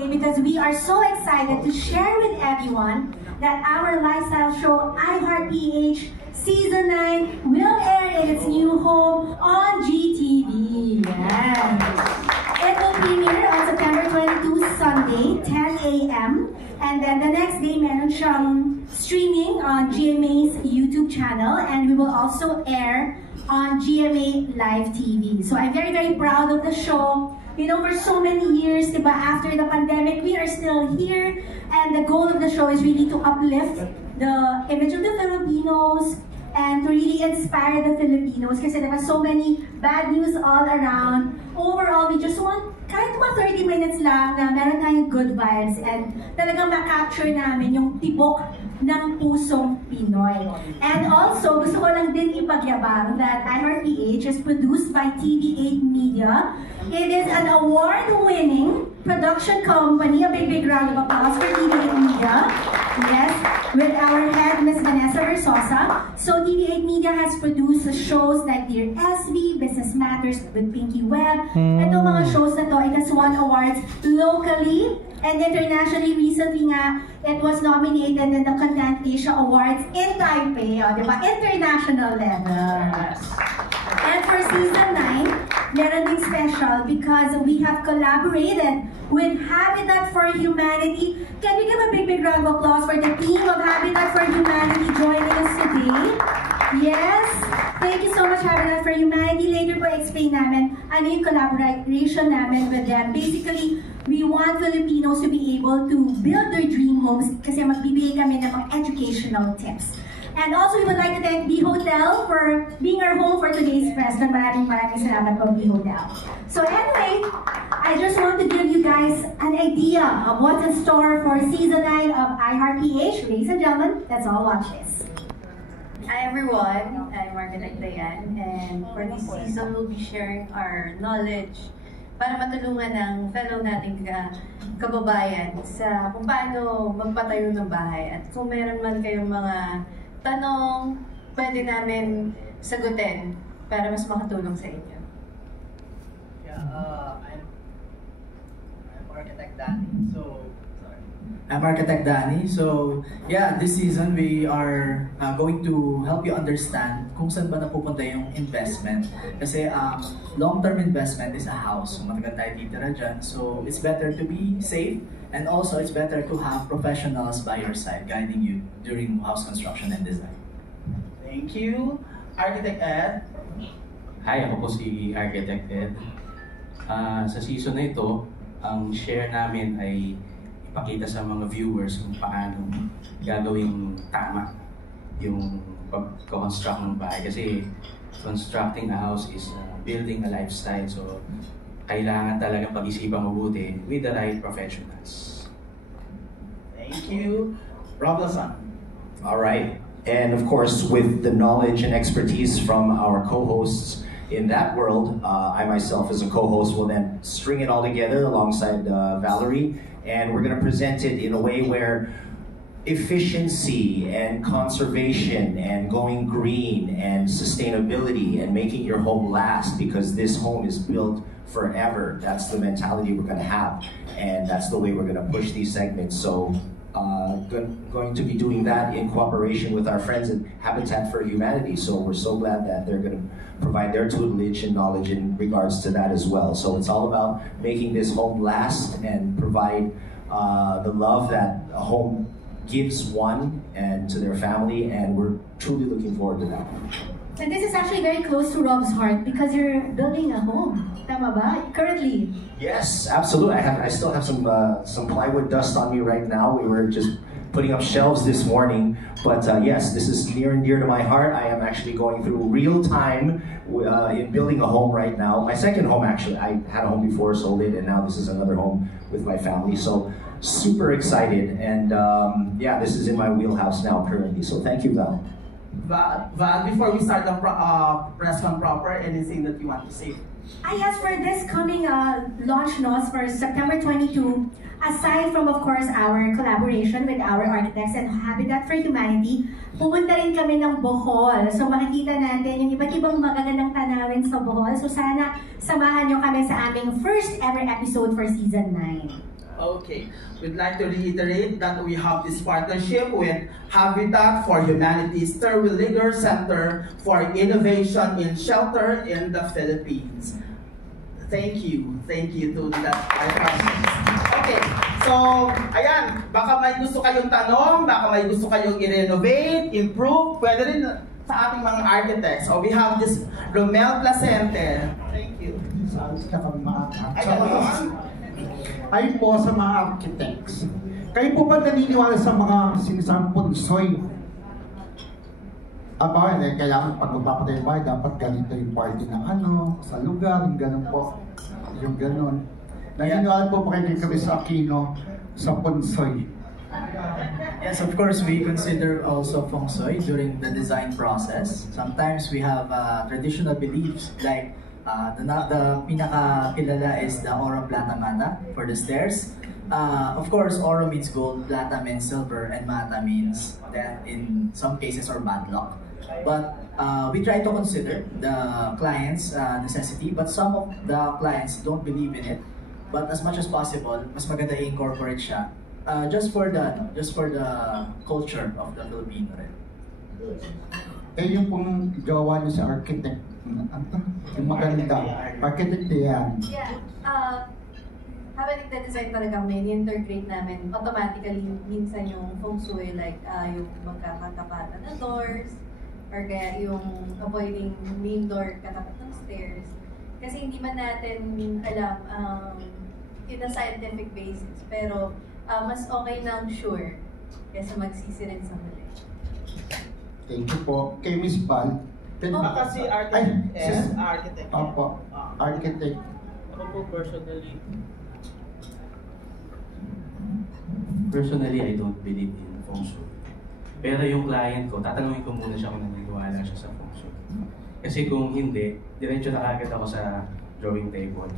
today because we are so excited to share with everyone that our lifestyle show, iHeartPH Season 9 will air in its new home on GTV. Yeah. It will premiere on September 22, Sunday, 10 a.m. And then the next day, meron siyang streaming on GMA's YouTube channel, and we will also air on GMA Live TV. So I'm very, very proud of the show. You know, for so many years, diba, after the pandemic, we are still here. And the goal of the show is really to uplift the image of the Filipinos and to really inspire the Filipinos. Kasi diba, so many bad news all around. Overall, we just want kahit mga 30 minutes lang na meron tayong good vibes and talagang ma-capture namin yung tibok ng pusong Pinoy. And also, gusto ko lang din ipagyabang that iHeartPH is produced by TV8 Media. It is an award-winning production company. A big round of applause for TV8 Media. Yes, with our head, Ms. Vanessa Versosa. So TV8 Media has produced shows like Dear SB, Business Matters with Pinky Webb. Ito mga shows na to, it has won awards locally and internationally. Recently nga, it was nominated in the Content Asia Awards in Taipei, diba? International level. And for Season 9, meron ding special because we have collaborated with Habitat for Humanity. Can we give a big round of applause for the team of Habitat for Humanity joining us today? Yes! Thank you so much, Habitat for Humanity. Later po explain namin ano yung collaboration namin with them. Basically, we want Filipinos to be able to build their dream homes kasi magbibigay kami ng mga educational tips. And also, we would like to thank B Hotel for being our home for today's press. Maraming salamat po, B Hotel. So anyway, I just want to give you guys an idea of what's in store for Season 9 of iHeartPH. Ladies and gentlemen, let's all watch this. Hi everyone, I'm Margaret Dayan, and for this season we'll be sharing our knowledge para matulungan ng fellow nating kababayan sa kung paano magpatayo ng bahay. At kung meron man kayong mga tanong, pwede namin sagutin para mas makatulong sa inyo. Yeah, I'm Architect Danny. I'm Architect Danny. So, yeah, this season we are going to help you understand kung saan ba napupunta yung investment. Kasi long-term investment is a house. So, matagal tayo titira dyan. So, it's better to be safe, and also it's better to have professionals by your side guiding you during house construction and design. Thank you. Architect Ed. Hi, ako po si Architect Ed. Sa season na ito, ang share namin ay ipakita sa mga viewers kung paano gagawing tama yung pag-construct ng bahay. Kasi constructing a house is building a lifestyle. So, kailangan talaga pag-isipan mabuti with the right professionals. Thank you. Rob Lasan. All right. And of course, with the knowledge and expertise from our co-hosts in that world, I myself as a co-host will then string it all together alongside Valerie. And we're going to present it in a way where efficiency and conservation and going green and sustainability and making your home last, because this home is built forever. That's the mentality we're going to have, and that's the way we're going to push these segments. So going to be doing that in cooperation with our friends at Habitat for Humanity. So we're so glad that they're going to provide their tutelage and knowledge in regards to that as well. So it's all about making this home last and provide the love that a home gives one and to their family, and we're truly looking forward to that. And this is actually very close to Rob's heart because you're building a home. Tama ba? Currently. Yes, absolutely. I still have some plywood dust on me right now. We were just putting up shelves this morning, but yes, this is near and dear to my heart. I am actually going through real time in building a home right now. My second home, actually. I had a home before, sold it, and now this is another home with my family. So super excited, and yeah, this is in my wheelhouse now currently. So thank you, Val. Val, before we start the press con proper, anything that you want to say? Yes, for this coming launch for September 22, aside from, of course, our collaboration with our architects and Habitat for Humanity, pumunta rin kami ng Bohol. So makikita natin yung iba't ibang magagandang tanawin sa Bohol. So sana samahan nyo kami sa aming first ever episode for Season 9. Okay, we'd like to reiterate that we have this partnership with Habitat for Humanity's Terwilliger Center for Innovation in Shelter in the Philippines. Thank you to that questions. Okay, so ayan, baka may gusto kayong tanong, baka may gusto kayong i-renovate, improve, pwede rin sa ating mga architects. So we have this Romel Placente. Thank you. Sabi ka kami mga Ay, ano? Ay po sa mga architects. Kayo po ba naniniwala sa mga sinisang punsoy? Aba, kailangan pag magpapatay bahay, dapat ganito yung party ng ano, sa lugar, yung ganun po. Yung ganun. Naniniwala po pa kayo kay Chris Aquino sa punsoy? Yes, of course, we consider also feng shui during the design process. Sometimes we have traditional beliefs like the pinaka-kilala is the Oro Plata Mata for the stairs. Of course, Oro means gold, Plata means silver, and Mata means death in some cases or bad luck. But we try to consider the client's necessity, but some of the clients don't believe in it. But as much as possible, mas maganda i-incorporate siya just for the culture of the Filipino rin. Yung pong gawa niyo sa architect, yung maganda, architect yan. Yeah. Habang nagda-design talaga kami, ni-integrate namin automatically minsan yung feng shui, like yung magkakatapatan na doors, or kaya yung avoiding main door katapat ng stairs. Kasi hindi man natin alam in a scientific basis, pero mas okay nang sure kaysa magsisi rin sa mali. Thank you po. Kay Miss Val. Kasi architect is architect. Opo, architect. Ako po personally, I don't believe in feng shui. Pero yung client ko, tatanungin ko muna siya kung naniniwala siya sa feng shui. Kasi kung hindi, diretso na kagad ako sa drawing table.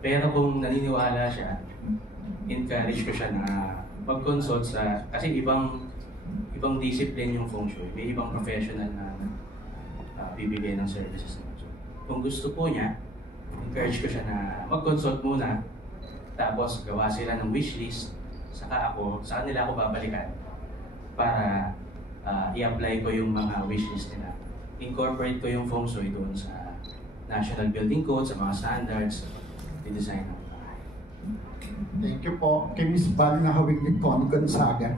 Pero kung naniniwala siya, encourage ko siya na mag-consult sa, kasi ibang discipline yung feng shui. May ibang professional na bibigay ng services naman. So, kung gusto po niya, encourage ko siya na mag-consult muna, tapos gawa sila ng wishlist, saka sa kanila ako babalikan para i-apply ko yung mga wishlist nila. Incorporate ko yung feng shui doon sa National Building Code, sa mga standards, i-design ng bahay. Thank you po. Kay Miss Val na hawig ni Connie Gonzaga.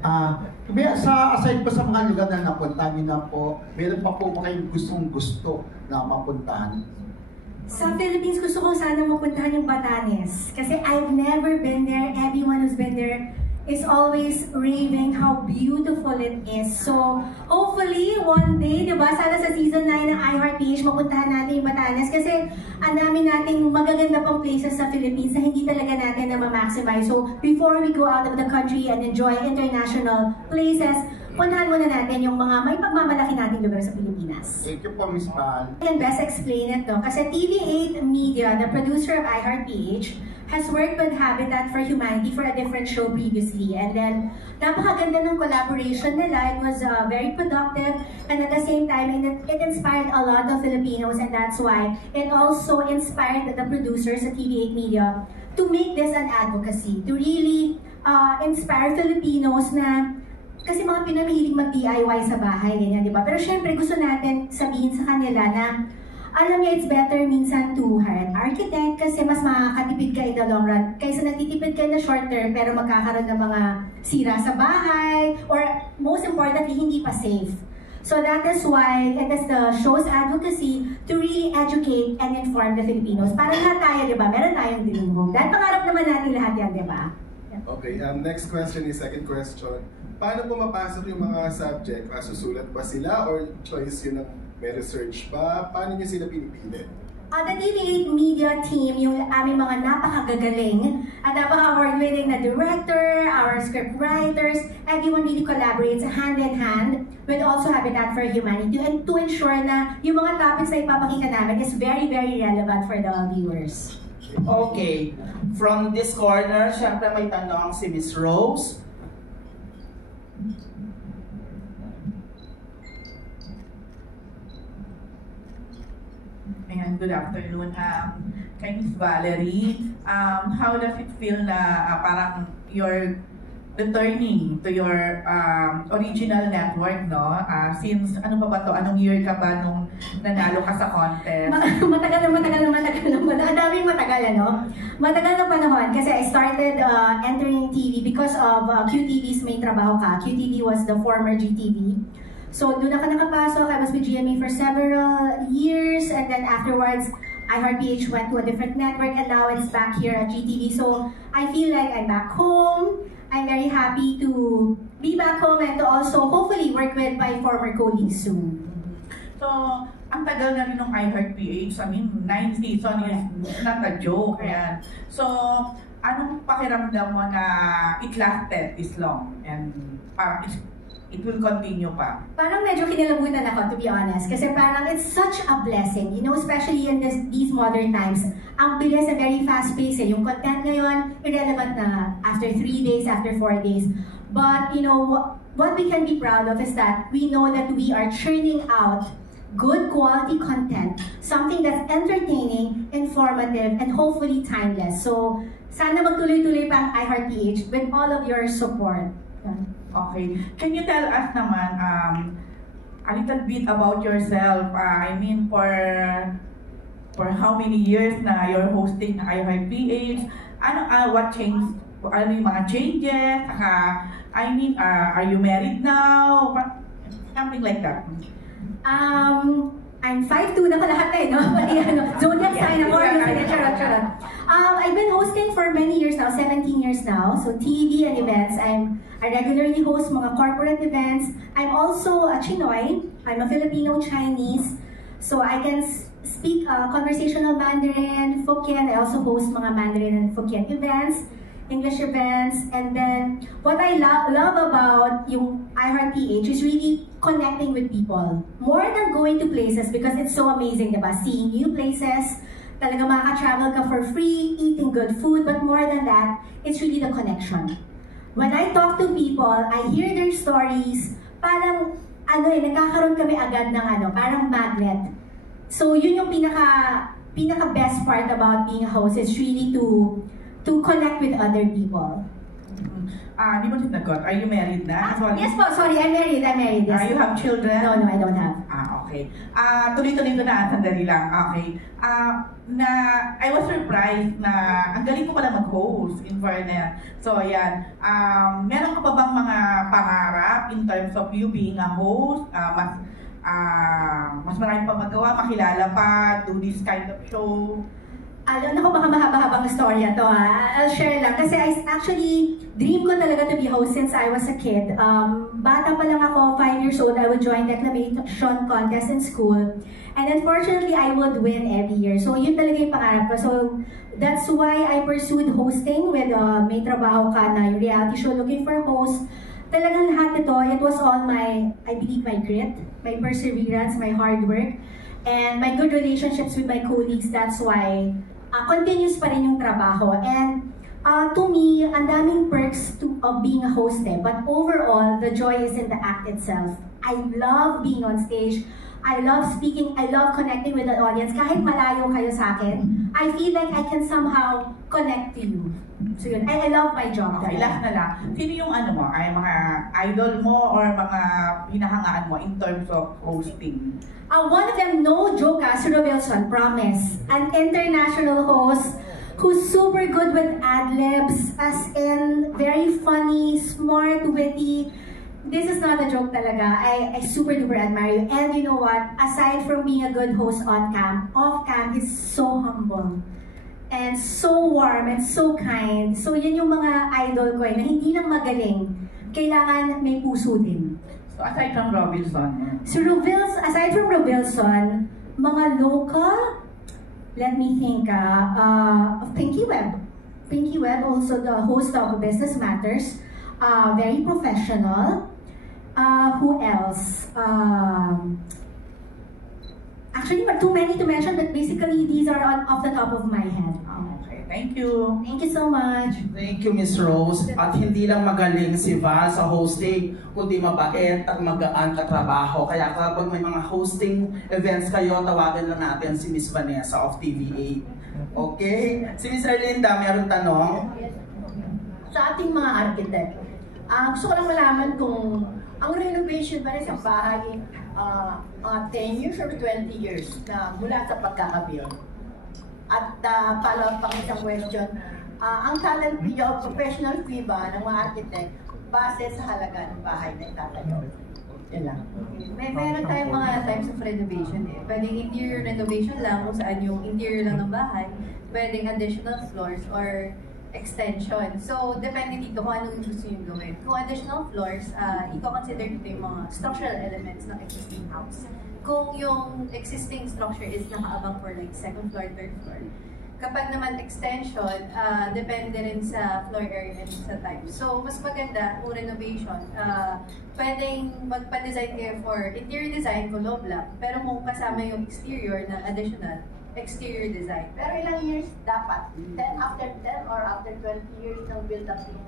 Aside po sa mga lugar na napuntahan niyo na po, meron pa po ba kayong gusto na mapuntahan? Sa Philippines, gusto ko sana mapuntahan yung Batanes. Kasi I've never been there. Everyone who's been there is always raving how beautiful it is. So, hopefully, one day, di ba, sana sa season 9 ng iHeartPH, mapuntahan natin yung Batanes. Kasi ang dami nating magaganda pang places sa Philippines na hindi talaga natin na ma-maximize. So, before we go out of the country and enjoy international places, puntahan muna natin yung mga may pagmamalaki nating lugar sa Pilipinas. Thank you po, Miss Val. I can best explain it, no? Kasi TV8 Media, the producer of iHeartPH, has worked with Habitat for Humanity for a different show previously. And then, napakaganda ng collaboration nila. It was very productive. And at the same time, it inspired a lot of Filipinos. And that's why it also inspired the producers at TV8 Media to make this an advocacy. To really inspire Filipinos na kasi mga Pinoy mahilig mag-DIY sa bahay, ganyan, di ba? Pero syempre, gusto natin sabihin sa kanila na alam niya, it's better minsan to hire an architect kasi mas makakatipid ka in the long run kaysa nagtitipid ka na short term pero magkakaroon ng mga sira sa bahay or most importantly, hindi pa safe. So that is why it is the show's advocacy to really educate and inform the Filipinos. Para lahat tayo, di ba? Meron tayong dream home. Dahil pangarap naman natin lahat yan, di ba? Okay, next question is second question. Paano po mapasok yung mga subject? Susulat ba sila or choice yun ng may research ba? Paano niyo sila pinipili? The TV8 Media team, yung aming mga napakagagaling at napaka-award-winning na director, our script writers, everyone really collaborates hand in hand with also Habitat for Humanity and to ensure na yung mga topics na ipapakita namin is very, very relevant for the viewers. Okay, from this corner, syempre may tanong si Miss Rose. Ayan, good afternoon. kay Miss Valerie, how does it feel na parang you're returning to your original network, no? Since, ano ba to? Anong year ka ba nung nanalo ka sa contest? Matagal na. Ang daming matagal, ano? Matagal na panahon kasi I started entering TV because of QTV's May Trabaho Ka. QTV was the former GTV. So, doon ako nakapasok. I was with GMA for several years and then afterwards, iHeartPH went to a different network and now it's back here at GTV. So, I feel like I'm back home. I'm very happy to be back home and to also hopefully work with my former colleagues soon. So, ang tagal na rin ng iHeartPH. I mean, 9 seasons is not a joke. Yan. So, anong pakiramdam mo na it lasted this long and parang it will continue pa? Parang medyo kinilabutan ako, to be honest. Kasi parang it's such a blessing, you know, especially in these modern times. Ang bilis and very fast-paced eh. Yung content ngayon, irrelevant na after 3 days, after 4 days. But, you know, what we can be proud of is that we know that we are churning out good quality content, something that's entertaining, informative, and hopefully timeless. So, sana magtuloy-tuloy pa ang iHeartPH with all of your support. Okay. Can you tell us naman a little bit about yourself? I mean, for how many years na you're hosting iHeartPH? What changed? Ano yung mga changes? I mean, are you married now? Something like that. I'm 5'2" na lahat eh, no? Zodiac sign ako, charot. I've been hosting for many years now, 17 years now. So TV and events. I regularly host mga corporate events. I'm also a Chinoy. I'm a Filipino-Chinese. So I can speak conversational Mandarin, Hokkien. I also host mga Mandarin and Hokkien events, English events. And then what I love about yung iHeartPH is really connecting with people. More than going to places because it's so amazing, diba? Seeing new places, talaga makaka-travel ka for free, eating good food, but more than that, it's really the connection. When I talk to people, I hear their stories, parang, nagkakaroon kami agad ng parang magnet. So yun yung pinaka best part about being a host is really to connect with other people. Di mo sinagot. Are you married na? Yes po, sorry, I'm married. Yes. You have children? No, I don't have. Okay. Tuloy-tuloy ko na, sandali lang. Okay. I was surprised na ang galing ko pala mag-host in fairness. So, ayan. Meron ka pa bang mga pangarap in terms of you being a host? Mas marami pa magawa, makilala pa, do this kind of show? Alam ko baka mahaba-habang istorya to ha. I'll share lang. Kasi actually, dream ko talaga to be host since I was a kid. Bata pa lang ako, 5 years old, I would join declamation contest in school. And unfortunately, I would win every year. So yun talaga yung pangarap ko. So that's why I pursued hosting with May Trabaho Ka na reality show looking for hosts. Talagang lahat ito, it was all I believe my grit, my perseverance, my hard work, and my good relationships with my colleagues. That's why continuous pa rin yung trabaho. And to me, ang daming perks of being a host but overall, the joy is in the act itself. I love being on stage. I love speaking. I love connecting with the audience. Kahit malayo kayo sa akin, I feel like I can somehow connect to you. So yun, I love my job. Okay, last na lang. Sino yung ay mga idol mo or mga hinahangaan mo in terms of hosting? One of them, no joke, si Robilson, promise. An international host who's super good with ad-libs, as in very funny, smart, witty. This is not a joke talaga. I super duper admire you. And you know what? Aside from being a good host on cam, off cam, he's so humble. And so warm and so kind. So yun yung mga idol ko na hindi lang magaling. Kailangan may puso din. So aside from Robilson? Aside from Robilson, mga local, let me think, of Pinky Webb. Pinky Webb, also the host of Business Matters. Very professional. Who else? Actually, too many to mention, but basically these are off the top of my head. Okay, thank you. Thank you so much. Thank you, Miss Rose. At hindi lang magaling si Val sa hosting, kundi mabait at magaan katrabaho. Kaya kapag may mga hosting events kayo, tawagan lang natin si Miss Vanessa of TVA. Okay. Si Miss Arlinda, mayroong tanong. Sa ating mga architect, gusto ko lang malaman kung ang renovation ba rin sa bahay 10 years or 20 years na mula sa pagkakabuild. At follow-up pang isang question, ang talent fee o professional fee ba ng mga architect base sa halaga ng bahay na itatayo? Yan lang. Meron tayong mga types of renovation eh. Pwedeng interior renovation lang kung saan yung interior lang ng bahay. Pwedeng additional floors or extension. So, depende dito kung anong gusto nyo gawin. Kung additional floors, i-consider dito yung mga structural elements ng existing house. Kung yung existing structure is nakaabang for like second floor, third floor. Kapag naman extension, depende rin sa floor area and sa type. So, mas maganda kung renovation, pwedeng magpa-design kayo for interior design, kulob lang. Pero kung kasama yung exterior na additional, exterior design. Pero ilang years dapat? 10 after 10 or after 20 years ng build-up yung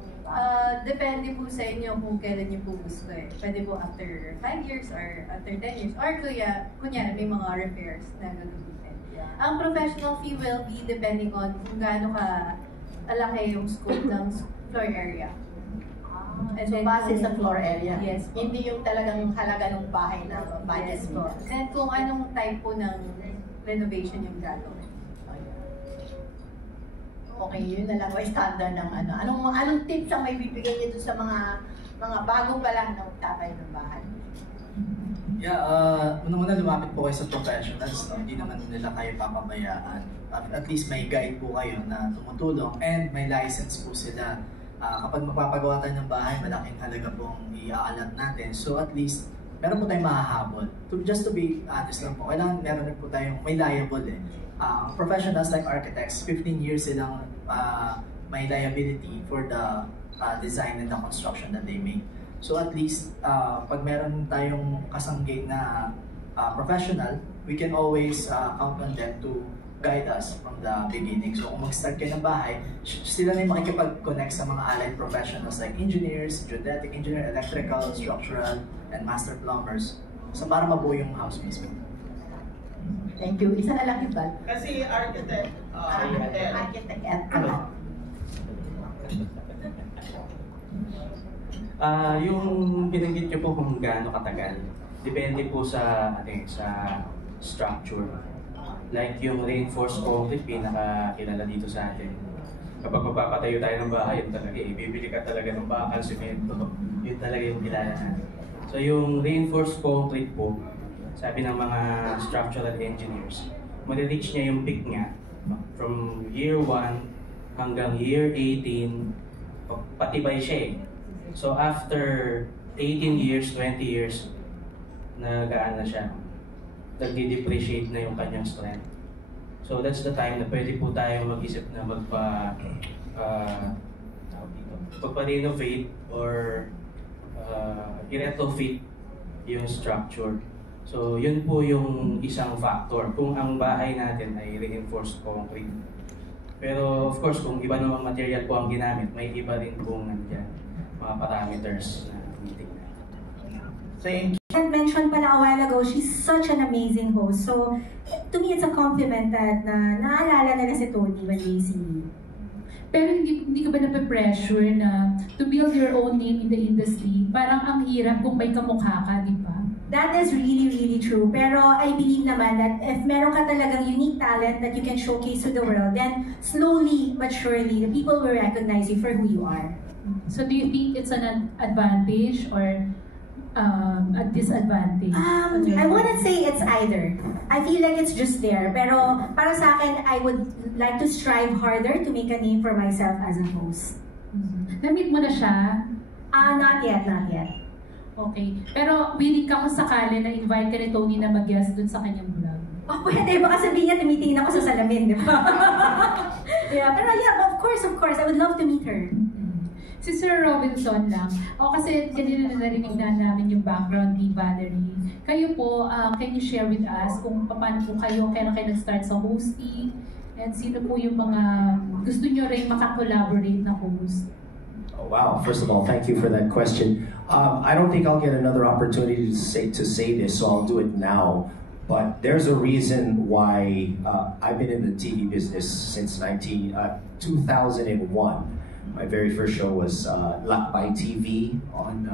depende po sa inyo kung kailan nyo po gusto eh. Pwede po after 5 years or after 10 years. Or kunyari may mga repairs na gagawin. Ang professional fee will be depending on kung gaano kalaki yung scope ng floor area. And so, base sa floor area? Yes. Hindi yung talagang halaga ng bahay na budget mo? And kung anong type po ng renovation yung gagawin. Okay, yun na lang. O standard ng ano. Anong tips ang may bibigay niyo sa mga bago pa lang na magtatayo ng bahay? Yeah, unang-una lumapit po kayo sa professionals. No? Hindi naman nila kayo papabayaan. At least may guide po kayo na tumutulong and may license po sila. Kapag magpapagawa tayo ng bahay, malaking halaga pong iaalat natin. So at least, meron po tayong mahahabol. Just to be honest lang po, kailangan meron rin po tayong may liable eh. Professionals like architects, 15 years silang may liability for the design and the construction that they make. So at least, pag meron tayong kasanggit na professional, we can always count on them to guide us from the beginning. So kung mag-start kayo ng bahay, sila na yung makikipag-connect sa mga allied professionals like engineers, geodetic engineer, electrical, structural, and master plumbers. So para mabuo yung house mismo. Thank you. Isa na lang iba. Kasi architect, architect at yung binanggit nyo po kung gaano katagal, depende po sa structure. Like yung reinforced concrete, pinakakilala dito sa atin. Kapag magpapatayo tayo ng bahay, yun talaga, bibili ka talaga ng bakal, semento, yun talaga yung kilala natin. So yung reinforced concrete po, sabi ng mga structural engineers, ma-reach niya yung peak niya from year 1 hanggang year 18, patibay siya eh. So after 18 years, 20 years, nagaan na siya. Nagdi-depreciate na yung kanyang strength. So that's the time na pwede po tayo mag-isip na magpa-renovate or i-retrofit yung structure. So yun po yung isang factor kung ang bahay natin ay reinforced concrete. Pero of course, kung iba namang material po ang ginamit, may iba rin pong nandyan mga parameters na tinitingnan. Thank you. And mentioned pala a while ago, she's such an amazing host. So, to me, it's a compliment that naalala na si Tony when they see me. Pero hindi ka ba nape-pressure na to build your own name in the industry? Parang ang hirap kung may kamukha ka, di ba? That is really, really true. Pero I believe naman that if meron ka talagang unique talent that you can showcase to the world, then slowly but surely, the people will recognize you for who you are. So do you think it's an advantage or a disadvantage? I wouldn't say it's either. I feel like it's just there. Pero para sa akin, I would like to strive harder to make a name for myself as a host. Na-meet mo na siya? Not yet, not yet. Okay. Pero willing ka kung sakali na invite ka ni Tony na mag-guest dun sa kanyang vlog? Oh, pwede. Baka sabihin niya, tumitingin ako sa salamin, di ba? Yeah, pero yeah, of course. I would love to meet her. Si Sir Robinson lang. Kasi kanina na narinig na namin yung background ni Valerie. Kayo po, can you share with us kung paano po kailan kayo nag-start sa hosting? And sino po yung mga gusto nyo rin makakollaborate na host? Oh, wow, first of all, thank you for that question. I don't think I'll get another opportunity to say this, so I'll do it now. But there's a reason why I've been in the TV business since 2001. My very first show was Lakbay TV on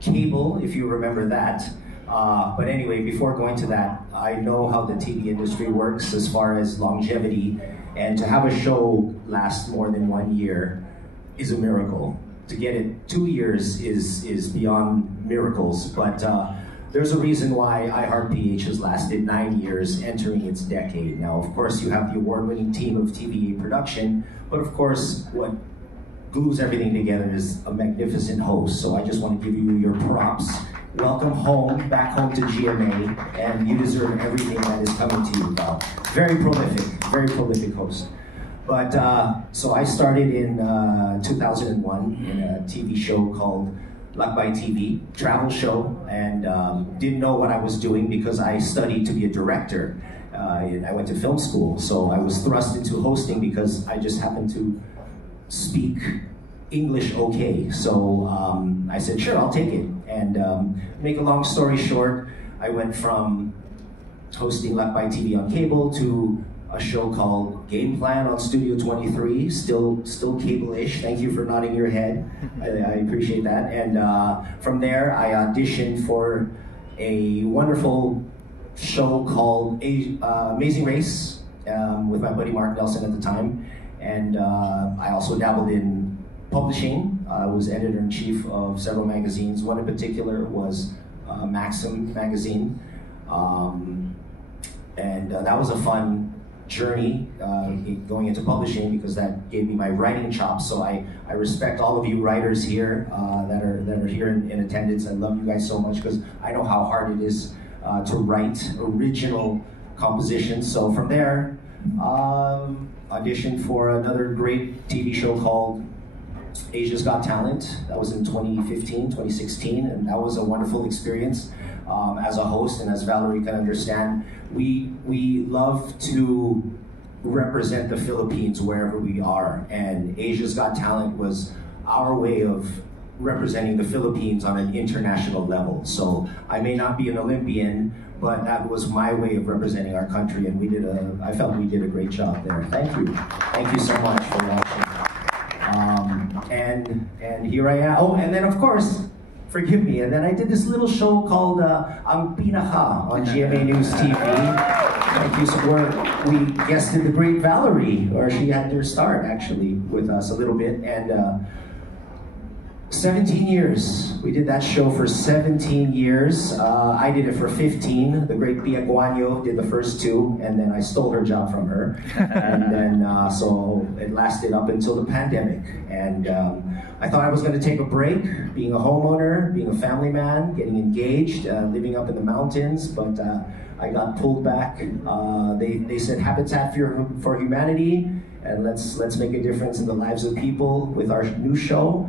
cable, if you remember that. But anyway, before going to that, I know how the TV industry works as far as longevity, and to have a show last more than 1 year is a miracle. To get it 2 years is beyond miracles, but there's a reason why iHeartPH has lasted 9 years, entering its decade. Now, of course, you have the award-winning team of TVA production, but of course, what glues everything together is a magnificent host. So I just want to give you your props. Welcome home, back home to GMA, and you deserve everything that is coming to you, Val. Very prolific host. But, so I started in 2001 in a TV show called Lakbay TV, travel show, and didn't know what I was doing because I studied to be a director. I went to film school, so I was thrust into hosting because I just happened to speak English okay. So I said, sure, I'll take it. And make a long story short, I went from hosting Lakbay TV on cable to a show called Game Plan on Studio 23, still cable-ish. Thank you for nodding your head. I appreciate that. And from there, I auditioned for a wonderful show called Amazing Race with my buddy Mark Nelson at the time. And I also dabbled in publishing. I was editor-in-chief of several magazines. One in particular was Maxim magazine. And that was a fun journey going into publishing because that gave me my writing chops. So I respect all of you writers here that are here in attendance. I love you guys so much because I know how hard it is to write original compositions. So from there, auditioned for another great TV show called Asia's Got Talent. That was in 2015, 2016, and that was a wonderful experience. As a host, and as Valerie can understand, we love to represent the Philippines wherever we are, and Asia's Got Talent was our way of representing the Philippines on an international level. So I may not be an Olympian, but that was my way of representing our country, and I felt we did a great job there. Thank you so much for watching. And here I am. Oh, and then of course, forgive me, and then I did this little show called Ang Pinaka on GMA News TV. Thank you, so we guested the great Valerie, or she had her start actually with us a little bit, and 17 years. We did that show for 17 years. I did it for 15. The great Pia Guanyo did the first 2, and then I stole her job from her. And then, so it lasted up until the pandemic. And I thought I was gonna take a break, being a homeowner, being a family man, getting engaged, living up in the mountains, but I got pulled back. They said Habitat for Humanity, and let's make a difference in the lives of people with our new show.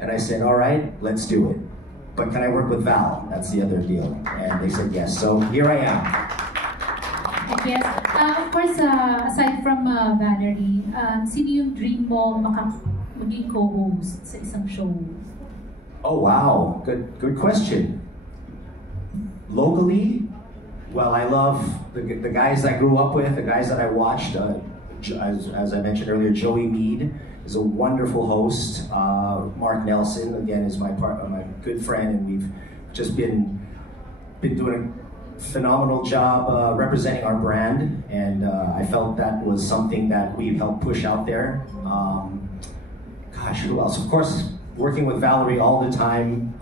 And I said, all right, let's do it. But can I work with Val? That's the other deal. And they said yes. So here I am. Yes. Of course, aside from Valerie, sino yung dream mo maging co-host sa isang show? Oh, wow. Good question. Locally, well, I love the guys I grew up with, the guys that I watched. As I mentioned earlier, Joey Mead is a wonderful host. Mark Nelson, again, is my good friend, and we've just been doing a phenomenal job representing our brand, and I felt that was something that we helped push out there. Gosh, who else? Of course, working with Valerie all the time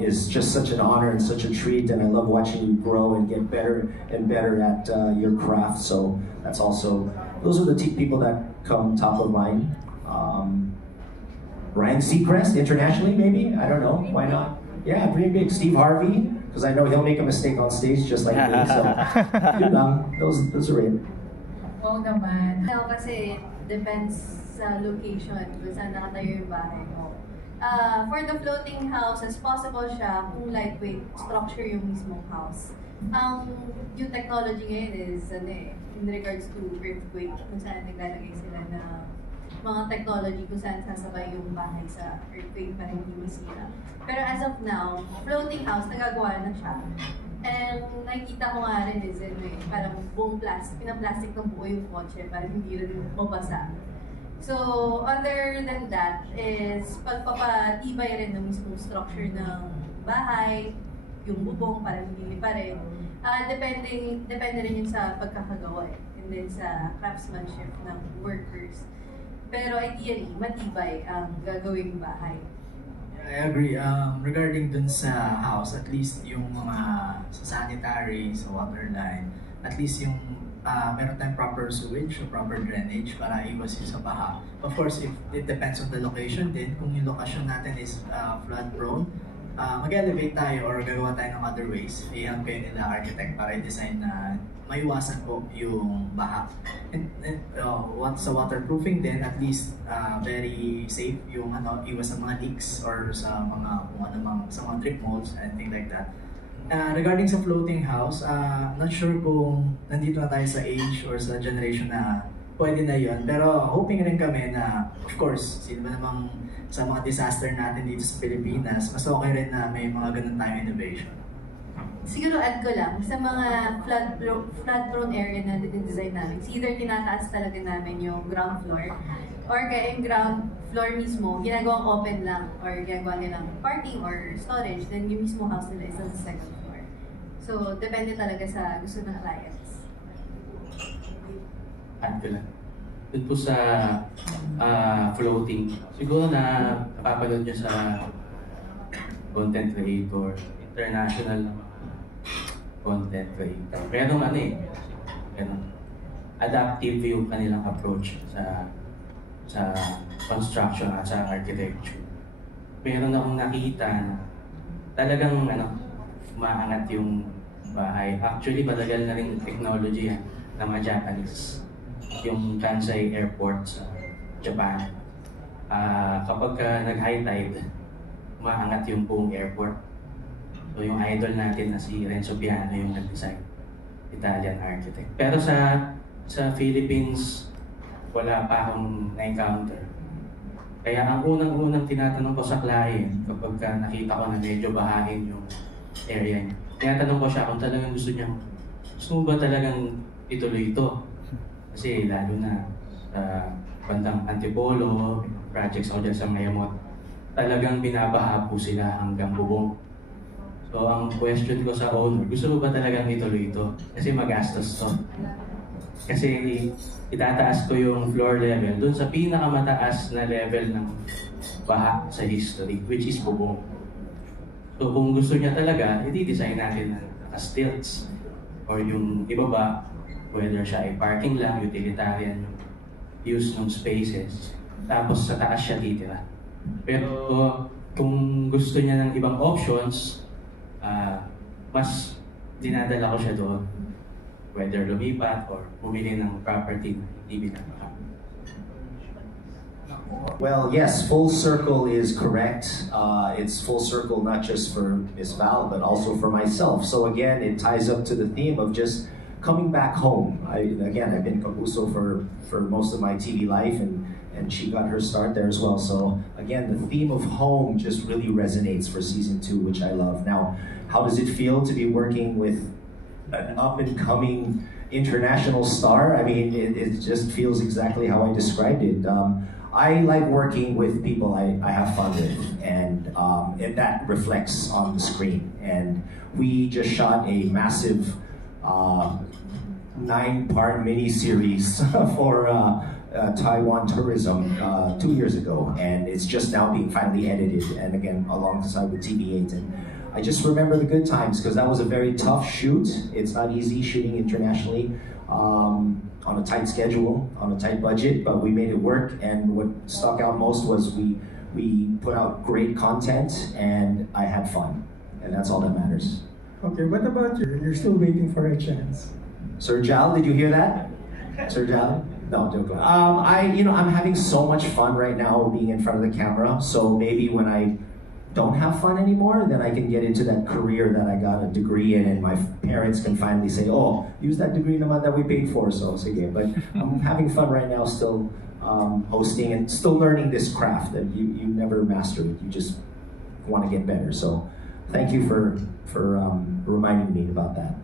is just such an honor and such a treat, and I love watching you grow and get better and better at your craft. So that's also, those are the people that come top of mind. Ryan Seacrest, internationally maybe? I don't know, why not? Yeah, dream big. Steve Harvey, because I know he'll make a mistake on stage just like me. So, yun lang. Those are it. Oo naman. Kasi depends sa location kung saan nakatayo yung bahay mo. For the floating house, as possible siya kung lightweight structure yung mismong house. Yung technology ngayon is in regards to earthquake, kung saan naglalagay sila na mga technology kung saan sasabay yung bahay sa earthquake para hindi masira. Pero as of now, floating house, nagagawa na siya. And nakikita ko nga rin is parang buong pinaplastic ng buo yung kotse para hindi rin mabasa. So, other than that is pagpapatibay rin ng mismong structure ng bahay, yung bubong para hindi pa rin. Depende rin yun sa pagkakagawa and then sa craftsmanship ng workers. Pero ideally, matibay ang gagawing bahay. I agree. Regarding dun sa house, at least yung mga sa sanitary, sa water line, at least yung meron tayong proper sewage o proper drainage para iwas yung sa baha. Of course, it depends on the location din. Kung yung location natin is flood prone, mag-elevate tayo or gagawa tayo ng other ways. I-help kayo nila architect para i-design na maiwasan po yung baha. And sa waterproofing din, at least very safe yung iwas sa mga leaks or sa mga sa mga drip molds and things like that. Regarding sa floating house, not sure kung nandito na tayo sa age or sa generation na pwede na yun. Pero hoping rin kami na, of course, sino ba namang sa mga disaster natin dito sa Pilipinas, mas okay rin na may mga ganun tayong innovation. Siguro add ko lang, sa mga flood-prone area na din-design namin, either tinataas talaga namin yung ground floor, or kaya yung ground floor mismo, ginagawang open lang, or ginagawa nilang parking or storage, then yung mismo house nila is sa second floor. So, depende talaga sa gusto ng clients. Add ko lang. Doon po sa floating, siguro na napapanood nyo sa content creator, international content creator. Pero adaptive yung kanilang approach sa construction at sa architecture. Meron akong nakita na talagang umaangat yung bahay. Actually, matagal na rin technology ng mga Japanese. Yung Kansai Airport sa Japan. Kapag nag-high tide, umaangat yung buong airport. So yung idol natin na si Renzo Piano yung nag-design, Italian architect. Pero sa Philippines, wala pa akong na-encounter. Kaya ang unang-unang tinatanong ko sa client kapag nakita ko na medyo bahain yung area niya, tinatanong ko siya kung talagang gusto mo ba talagang ituloy ito? Kasi lalo na sa bandang Antipolo, projects ako dyan sa Mayamot, talagang binabaha po sila hanggang bubong. So ang question ko sa owner, gusto mo ba talagang ituloy ito? Kasi magastos to. Kasi itataas ko yung floor level dun sa pinakamataas na level ng baha sa history, which is bubong. So kung gusto niya talaga, i-design natin na stilts or yung ibaba, whether siya ay parking lang, utilitarian yung use ng spaces, tapos sa taas siya titira. Pero kung gusto niya ng ibang options, mas dinadala ko siya doon, whether lumipat or bumili ng property na hindi binabaha. Well, yes, full circle is correct. It's full circle not just for Ms. Val, but also for myself. So again, it ties up to the theme of just coming back home. I've been Kapuso for most of my TV life, and she got her start there as well. So again, the theme of home just really resonates for season 2, which I love. Now, how does it feel to be working with an up-and-coming international star? I mean, it just feels exactly how I described it. I like working with people I have fun with, and that reflects on the screen. And we just shot a massive 9-part mini-series for Taiwan Tourism 2 years ago, and it's just now being finally edited, and again alongside with TV8. And I just remember the good times because that was a very tough shoot. It's not easy shooting internationally on a tight schedule, on a tight budget, but we made it work. And what stuck out most was we put out great content, and I had fun, and that's all that matters. Okay, what about you? You're still waiting for a chance. Sir Jal, did you hear that? Sir Jal? No, joke. I'm having so much fun right now being in front of the camera. So maybe when I don't have fun anymore, then I can get into that career that I got a degree in, and my parents can finally say, "Oh, use that degree naman that we paid for." So sige, but I'm having fun right now, still hosting and still learning this craft that you never master it. You just want to get better. So Thank you for reminding me about that.